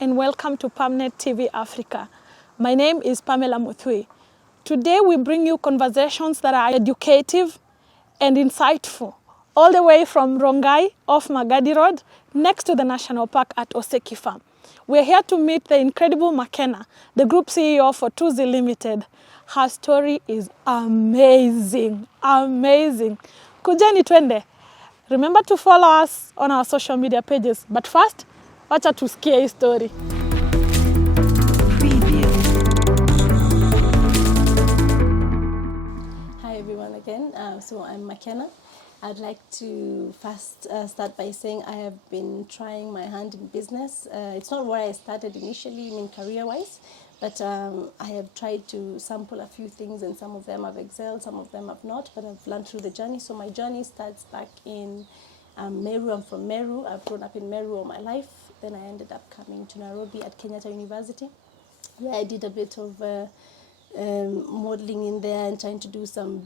and welcome to PamNet TV Africa. My name is Pamela Muthui. Today we bring you conversations that are educative and insightful, all the way from Rongai off Magadi Road, next to the National Park at Oseki Farm. We're here to meet the incredible Makena, the group CEO for Tuzi Limited. Her story is amazing, amazing. Kujeni twende. Remember to follow us on our social media pages. But first, wacha tusikie hii story. Hi everyone again. So I'm Makena. I'd like to first start by saying I have been trying my hand in business. It's not where I started initially, career-wise, but I have tried to sample a few things, and some of them have excelled, some of them have not, but I've learned through the journey. So my journey starts back in Meru. I'm from Meru. I've grown up in Meru all my life. Then I ended up coming to Nairobi at Kenyatta University, where I did a bit of modeling in there and trying to do some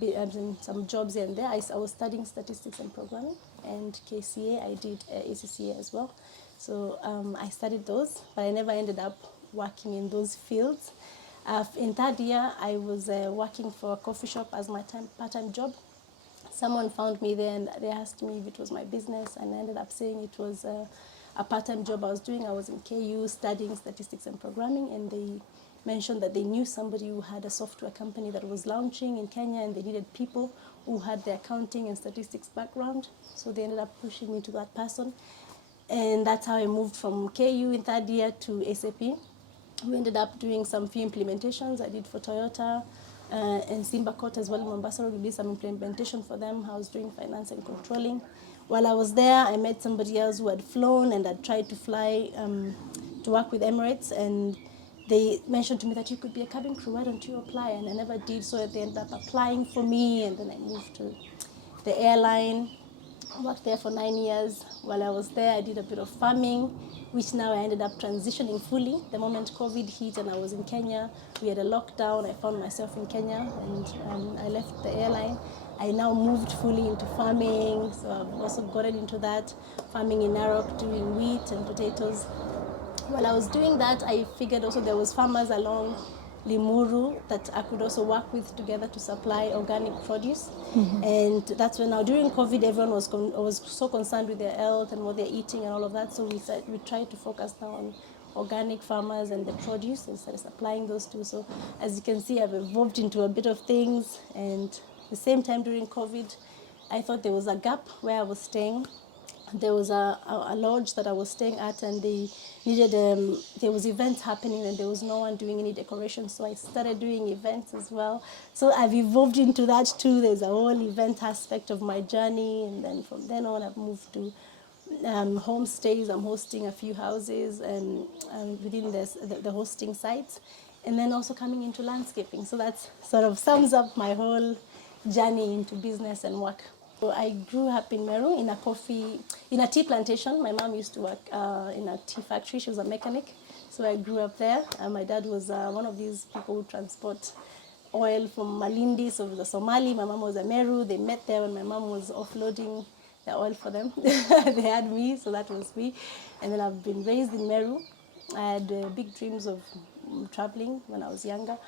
jobs here and there. I was studying statistics and programming, and KCA, I did ACCA as well. So I studied those, but I never ended up working in those fields. In third year, I was working for a coffee shop as my part-time job. Someone found me there and they asked me if it was my business, and I ended up saying it was a part-time job I was doing. I was in KU studying statistics and programming, and they mentioned that they knew somebody who had a software company that was launching in Kenya, and they needed people who had the accounting and statistics background. So they ended up pushing me to that person, and that's how I moved from KU in third year to SAP. We ended up doing some few implementations. I did for Toyota and Simba Court as well in Mombasa. We did some implementation for them. I was doing finance and controlling. While I was there, I met somebody else who had flown and had tried to fly to work with Emirates, and they mentioned to me that you could be a cabin crew, why don't you apply? And I never did, so they ended up applying for me, and then I moved to the airline. I worked there for 9 years. While I was there, I did a bit of farming, which now I ended up transitioning fully. The moment COVID hit and I was in Kenya, we had a lockdown. I found myself in Kenya, and I left the airline. I now moved fully into farming, so I've also gotten into that, farming in Narok, doing wheat and potatoes. While I was doing that, I figured also there was farmers along Limuru that I could also work with together to supply organic produce. Mm-hmm. And that's when now during COVID, everyone was so concerned with their health and what they're eating and all of that. So we tried to focus now on organic farmers and the produce and started supplying those too. So as you can see, I've evolved into a bit of things. And at the same time during COVID, I thought there was a gap where I was staying. There was a lodge that I was staying at, and they needed, there was events happening and there was no one doing any decorations, so I started doing events as well. So I've evolved into that too. There's a whole event aspect of my journey, and then from then on I've moved to homestays. I'm hosting a few houses and within the hosting sites, and then also coming into landscaping. So that sort of sums up my whole journey into business and work. So I grew up in Meru in a tea plantation. My mom used to work in a tea factory. She was a mechanic. So I grew up there. My dad was one of these people who transport oil from Malindi, so the Somali. My mom was a Meru. They met there when my mom was offloading the oil for them. They had me, so that was me. And then I've been raised in Meru. I had big dreams of traveling when I was younger.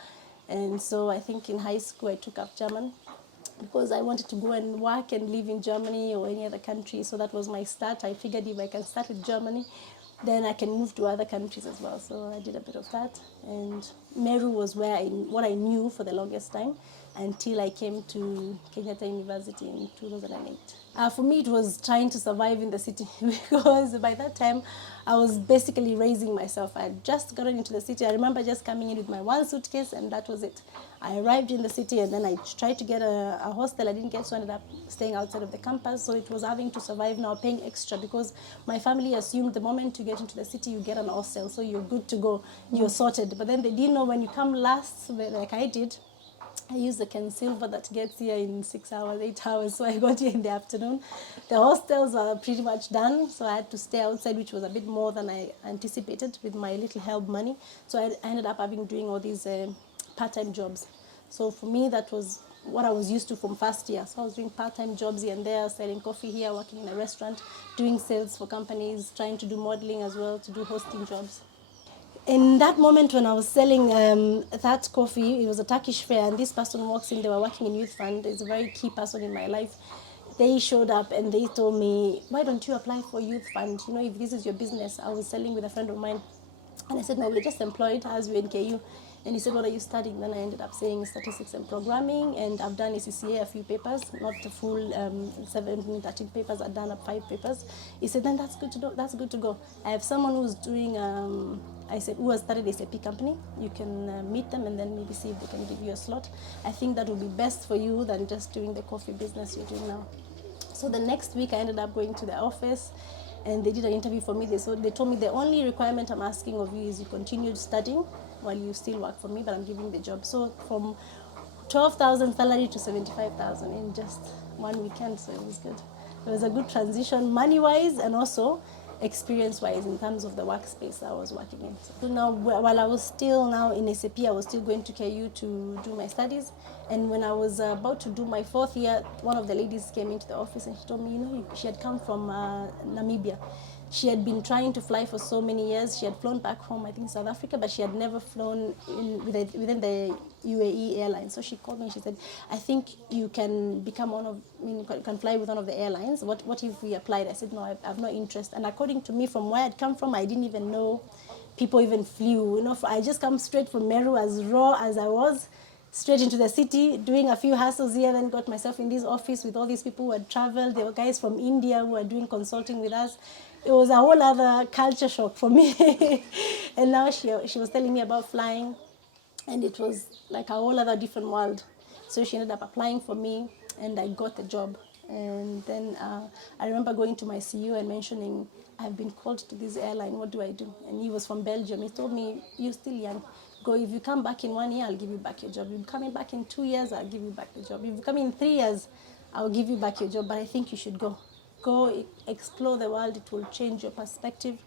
And so I think in high school I took up German, because I wanted to go and work and live in Germany or any other country. So that was my start. I figured if I can start with Germany, then I can move to other countries as well. So I did a bit of that. And Meru was what I knew for the longest time, until I came to Kenyatta University in 2008. For me, it was trying to survive in the city, because by that time, I was basically raising myself. I had just gotten into the city. I remember just coming in with my one suitcase, and that was it. I arrived in the city, and then I tried to get a hostel. I didn't get, so I ended up staying outside of the campus. So it was having to survive now, paying extra, because my family assumed the moment you get into the city, you get an hostel, so you're good to go, you're sorted. But then they didn't know when you come last, like I did. I used the Ken Silver that gets here in 6 hours, 8 hours, so I got here in the afternoon. The hostels are pretty much done, so I had to stay outside, which was a bit more than I anticipated with my little help money. So I ended up doing all these part-time jobs. So for me, that was what I was used to from first year. So I was doing part-time jobs here and there, selling coffee here, working in a restaurant, doing sales for companies, trying to do modeling as well, to do hosting jobs. In that moment when I was selling that coffee, it was a Turkish fair, and this person walks in. They were working in youth fund. It's a very key person in my life. They showed up and they told me, "Why don't you apply for youth fund? You know, if this is your business." I was selling with a friend of mine, and I said, "No, we're just employed as we NKU." And he said, "What are you studying?" Then I ended up saying statistics and programming, and I've done ACCA, a few papers, not the full 17, 13 papers. I've done up 5 papers. He said, "Then that's good to do. That's good to go." I have someone who's doing, I said, who has started a SAP company. You can meet them and then maybe see if they can give you a slot. I think that would be best for you than just doing the coffee business you're doing now. So the next week I ended up going to the office and they did an interview for me. They told me the only requirement I'm asking of you is you continue studying while you still work for me, but I'm giving the job. So from 12,000 salary to 75,000 in just one weekend, so it was good. It was a good transition money-wise and also experience-wise in terms of the workspace I was working in. So now, while I was still now in SAP, I was still going to KU to do my studies. And when I was about to do my 4th year, one of the ladies came into the office and she told me, you know, she had come from Namibia. She had been trying to fly for so many years. She had flown back home, I think South Africa, but she had never flown within the UAE airline. So she called me and she said, "I think you can become you can fly with one of the airlines. What if we applied?" I said, "No, I have no interest." And according to me, from where I'd come from, I didn't even know people even flew. You know, I just come straight from Meru as raw as I was, straight into the city, doing a few hustles here, then got myself in this office with all these people who had traveled. There were guys from India who were doing consulting with us. It was a whole other culture shock for me. And now she was telling me about flying, and it was like a whole other different world. So she ended up applying for me, and I got the job. And then I remember going to my CEO and mentioning, "I've been called to this airline, what do I do?" And he was from Belgium. He told me, "You're still young. Go, if you come back in 1 year, I'll give you back your job. If you're coming back in 2 years, I'll give you back the job. If you come in 3 years, I'll give you back your job. But I think you should go. Go, explore the world. It will change your perspective.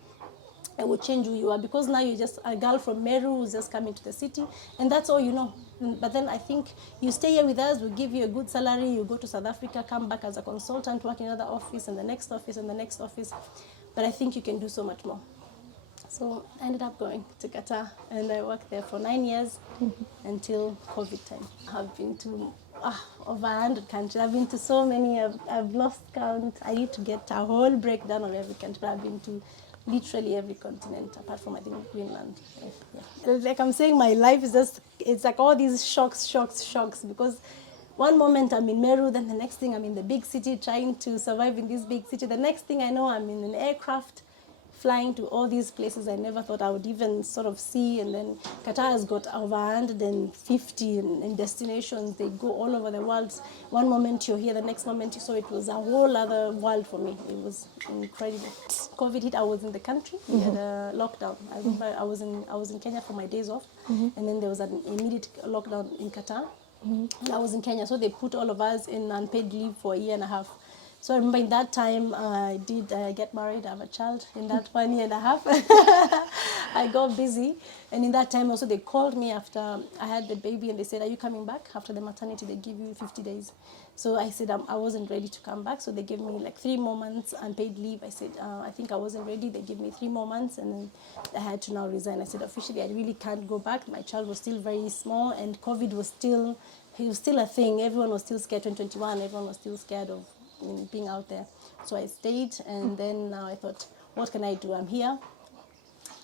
It will change who you are, because now you're just a girl from Meru who's just coming to the city, and that's all you know. But then I think you stay here with us, we'll give you a good salary, you go to South Africa, come back as a consultant, work in another office, and the next office, and the next office. But I think you can do so much more." So I ended up going to Qatar, and I worked there for 9 years until COVID time. I've been to over 100 countries. I've been to so many, I've lost count. I need to get a whole breakdown of every country, but I've been to literally every continent, apart from, I think, Greenland. Yeah. Like I'm saying, my life is just, it's like all these shocks, because one moment I'm in Meru, then the next thing I'm in the big city trying to survive in this big city. The next thing I know, I'm in an aircraft flying to all these places I never thought I would even sort of see. And then Qatar has got over 150 in destinations. They go all over the world. One moment you're here, the next moment so it was a whole other world for me. It was incredible. COVID hit, I was in the country. We had a lockdown. I remember I was in Kenya for my days off, and then there was an immediate lockdown in Qatar. And I was in Kenya, so they put all of us in unpaid leave for a year and a half. So I remember in that time I did get married, I have a child. In that 1 year and a half, I got busy. And in that time also they called me after I had the baby and they said, "Are you coming back?" After the maternity, they give you 50 days. So I said I wasn't ready to come back. So they gave me like 3 more months unpaid leave. I said, I think I wasn't ready. They gave me 3 more months and then I had to now resign. I said, officially, I really can't go back. My child was still very small and COVID was still a thing. Everyone was still scared. 2021, everyone was still scared of being out there. So I stayed, and then now I thought, what can I do? I'm here.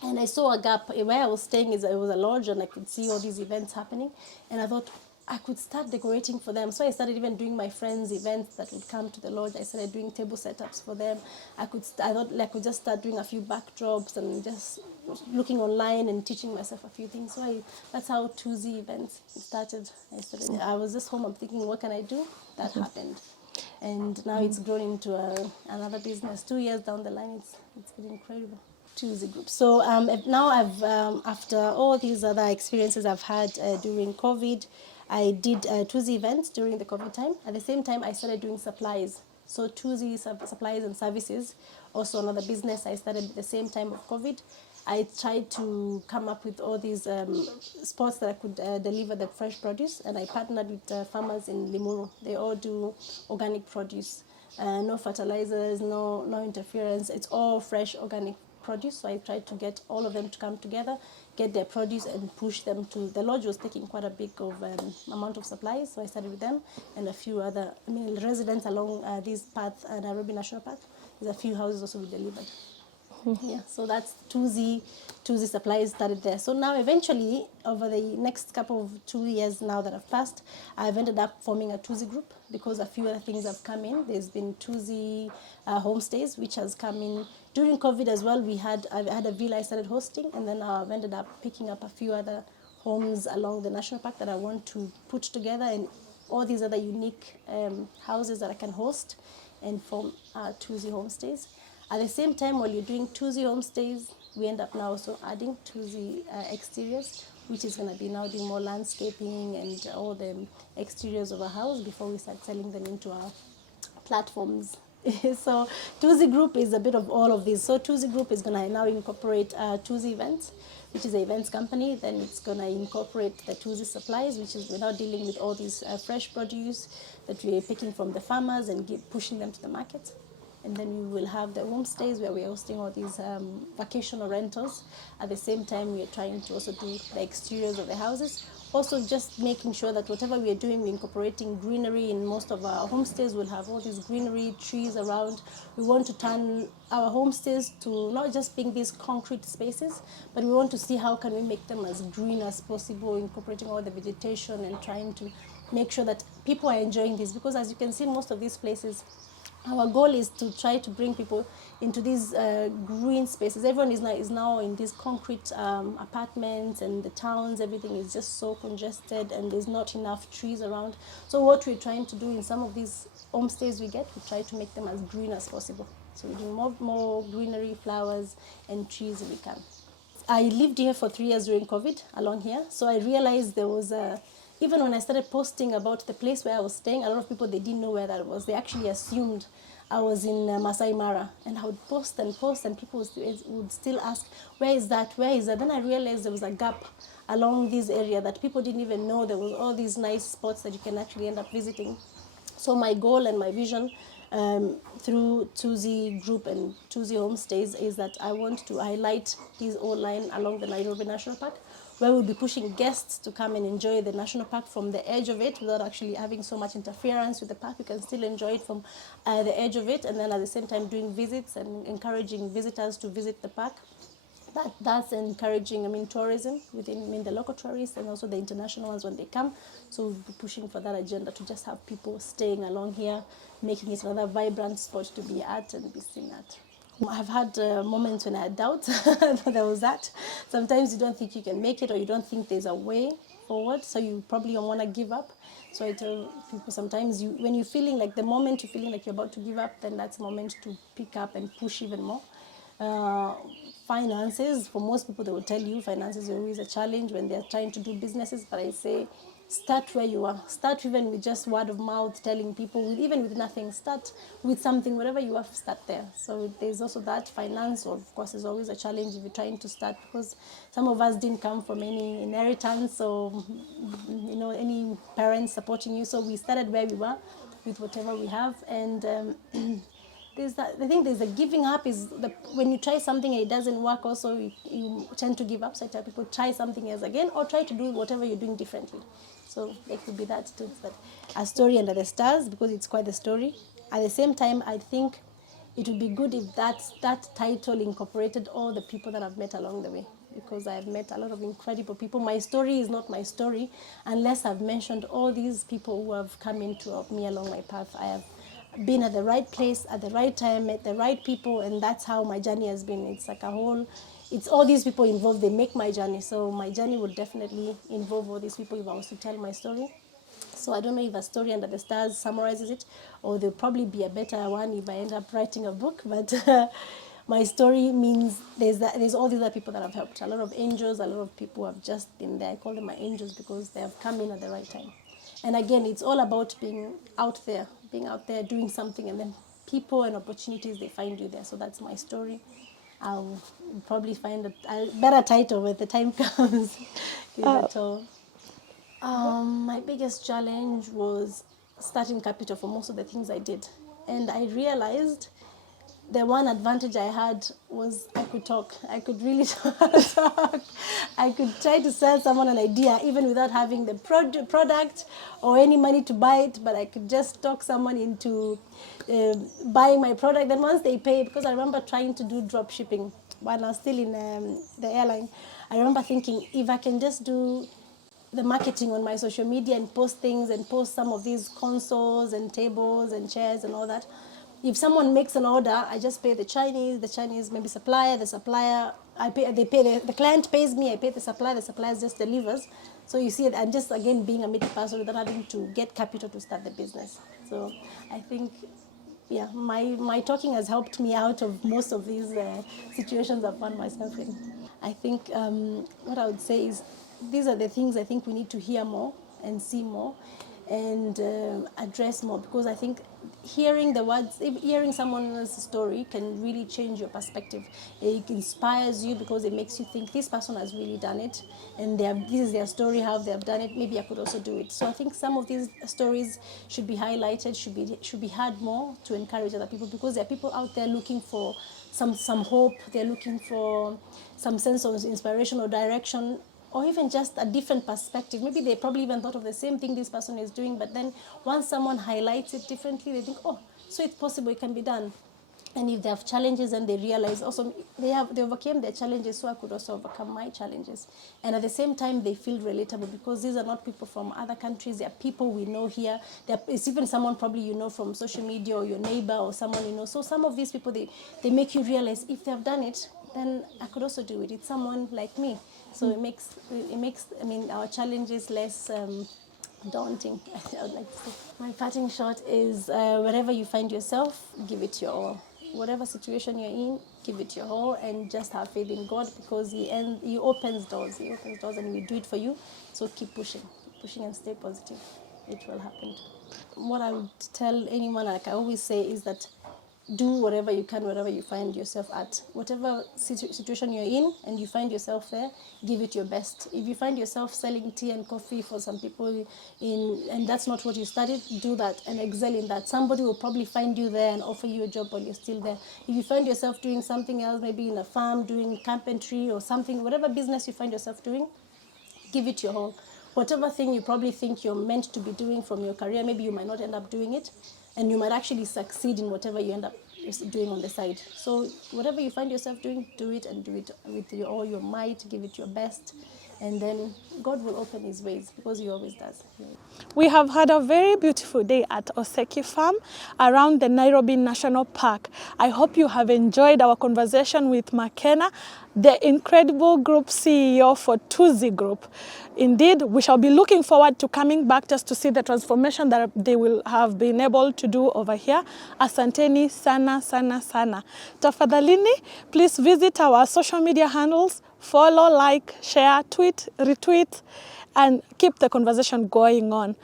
And I saw a gap. Where I was staying it was a lodge, and I could see all these events happening. And I thought I could start decorating for them. So I started even doing my friends' events that would come to the lodge. I started doing table setups for them. I thought I could just start doing a few backdrops and just looking online and teaching myself a few things. So that's how Tuesday events started. I was just home. I'm thinking, what can I do? That happened. And now it's grown into another business. 2 years down the line, it's been incredible. Tuesday group. So now after all these other experiences I've had during COVID, I did Tuesday events during the COVID time. At the same time, I started doing supplies. So Tuesday supplies and services, also another business I started at the same time of COVID. I tried to come up with all these spots that I could deliver the fresh produce, and I partnered with farmers in Limuru. They all do organic produce, no fertilizers, no interference. It's all fresh organic produce. So I tried to get all of them to come together get their produce and push them to, the lodge was taking quite a big of amount of supplies, so I started with them and a few other, residents along this path, Nairobi National Park. There's a few houses also we delivered. Yeah, so that's 2Z supplies started there. So now eventually, over the next couple of 2 years now that have passed, I've ended up forming a 2Z group because a few other things have come in. There's been 2Z homestays, which has come in. During COVID as well, I had a villa I started hosting, and then I've ended up picking up a few other homes along the national park that I want to put together, and all these other unique houses that I can host and form 2Z homestays. At the same time, while you're doing 2Z homestays, we end up now also adding 2Z exteriors, which is going to be now doing more landscaping and all the exteriors of a house before we start selling them into our platforms. So 2Z Group is a bit of all of this. So 2Z Group is going to now incorporate 2Z Events, which is an events company. Then it's going to incorporate the 2Z Supplies, which is we're now dealing with all these fresh produce that we're picking from the farmers and pushing them to the market. And then we will have the homestays where we're hosting all these vacational rentals. At the same time, we're trying to also do the exteriors of the houses. Also just making sure that whatever we're doing, we're incorporating greenery. In most of our homestays, we'll have all these greenery, trees around. We want to turn our homestays to not just being these concrete spaces, but we want to see how can we make them as green as possible, incorporating all the vegetation and trying to make sure that people are enjoying this. Because as you can see, most of these places, our goal is to try to bring people into these green spaces. Everyone is now in these concrete apartments, and the towns, everything is just so congested and there's not enough trees around. So what we're trying to do in some of these homestays we try to make them as green as possible. So we're doing more greenery, flowers and trees if we can. I lived here for 3 years during COVID, along here. So I realized there was even when I started posting about the place where I was staying, a lot of people, they didn't know where that was. They actually assumed I was in Masai Mara. And I would post and people would still ask, where is that? Where is that? Then I realized there was a gap along this area that people didn't even know there was all these nice spots that you can actually end up visiting. So my goal and my vision through 2Z Group and 2Z Homestays is that I want to highlight this old line along the Nairobi National Park, where we'll be pushing guests to come and enjoy the national park from the edge of it without actually having so much interference with the park. You can still enjoy it from the edge of it, and then at the same time doing visits and encouraging visitors to visit the park. That's encouraging, tourism within the local tourists and also the international ones when they come. So we'll be pushing for that agenda to just have people staying along here, making it another vibrant spot to be at and be seen at. I've had moments when I had doubt there was that. Sometimes you don't think you can make it, or you don't think there's a way forward, so you probably don't want to give up. So I tell people sometimes when you're feeling like the moment you're feeling like you're about to give up, then that's the moment to pick up and push even more. Finances, for most people, they will tell you finances are always a challenge when they're trying to do businesses, but I say start where you are. Start even with just word of mouth, telling people, even with nothing. Start with something, whatever you have, start there. So there's also that. Finance, of course, is always a challenge if you're trying to start, because some of us didn't come from any inheritance or any parents supporting you. So we started where we were with whatever we have, and there's that. I think there's a giving up is when you try something and it doesn't work. Also, you tend to give up. So I tell people, try something else again, or try to do whatever you're doing differently. So it could be that too. But a story under the stars, because it's quite a story. At the same time, I think it would be good if that title incorporated all the people that I've met along the way, because I've met a lot of incredible people. My story is not my story unless I've mentioned all these people who have come into me along my path. I have been at the right place at the right time, met the right people, and that's how my journey has been. It's like it's all these people involved, they make my journey. So my journey would definitely involve all these people if I was to tell my story. So I don't know if a story under the stars summarizes it, or there'll probably be a better one if I end up writing a book. But my story means there's all these other people that I've helped. A lot of angels, a lot of people who have just been there. I call them my angels because they have come in at the right time. And again, it's all about being out there, doing something, and then people and opportunities, they find you there. So that's my story. I'll probably find a better title when the time comes. My biggest challenge was starting capital for most of the things I did. And I realized the one advantage I had was I could talk. I could really talk. I could try to sell someone an idea even without having the product or any money to buy it, but I could just talk someone into buying my product. Then once they pay, because I remember trying to do drop shipping while I was still in the airline, I remember thinking, if I can just do the marketing on my social media and post things and post some of these consoles and tables and chairs and all that, if someone makes an order, I just pay the Chinese maybe supplier, the supplier, the client pays me, I pay the supplier just delivers. So you see, I'm just again being a middle person without having to get capital to start the business. So I think, yeah, my talking has helped me out of most of these situations I've found myself in. I think what I would say is these are the things I think we need to hear more and see more and address more, because I think hearing someone's story can really change your perspective. It inspires you because it makes you think this person has really done it, and this is their story, how they have done it. Maybe I could also do it. So I think some of these stories should be highlighted, should be heard more to encourage other people, because there are people out there looking for some hope. They're looking for some sense of inspiration or direction, or even just a different perspective. Maybe they probably even thought of the same thing this person is doing, but then once someone highlights it differently, they think, oh, so it's possible, it can be done. And if they have challenges and they realize also they overcame their challenges, so I could also overcome my challenges. And at the same time, they feel relatable, because these are not people from other countries. They are people we know here. It's even someone probably you know from social media, or your neighbor, or someone you know. So some of these people, they make you realize, if they have done it, then I could also do it. It's someone like me. So it makes our challenges less daunting. I would like to say. My parting shot is wherever you find yourself, give it your all. Whatever situation you're in, give it your all, and just have faith in God, because He opens doors. He opens doors and He will do it for you. So keep pushing and stay positive. It will happen. What I would tell anyone, like I always say, is that do whatever you can, wherever you find yourself at. Whatever situation you're in and you find yourself there, give it your best. If you find yourself selling tea and coffee for some people and that's not what you studied, do that and excel in that. Somebody will probably find you there and offer you a job while you're still there. If you find yourself doing something else, maybe in a farm, doing carpentry or something, whatever business you find yourself doing, give it your all. Whatever thing you probably think you're meant to be doing from your career, maybe you might not end up doing it, and you might actually succeed in whatever you end up doing on the side. So whatever you find yourself doing, do it, and do it with all your might, give it your best, and then God will open His ways, because He always does. We have had a very beautiful day at Oseki Farm around the Nairobi National Park. I hope you have enjoyed our conversation with Makena, the incredible group CEO for Tuzi Group. Indeed, we shall be looking forward to coming back just to see the transformation that they will have been able to do over here. Asanteni sana sana sana. Tafadhalini, please visit our social media handles, follow, like, share, tweet, retweet, and keep the conversation going on.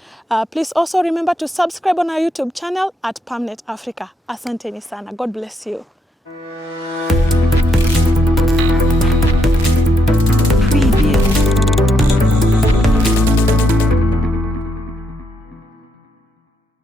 Please also remember to subscribe on our YouTube channel at PamNet Africa. Asanteni sana. God bless you.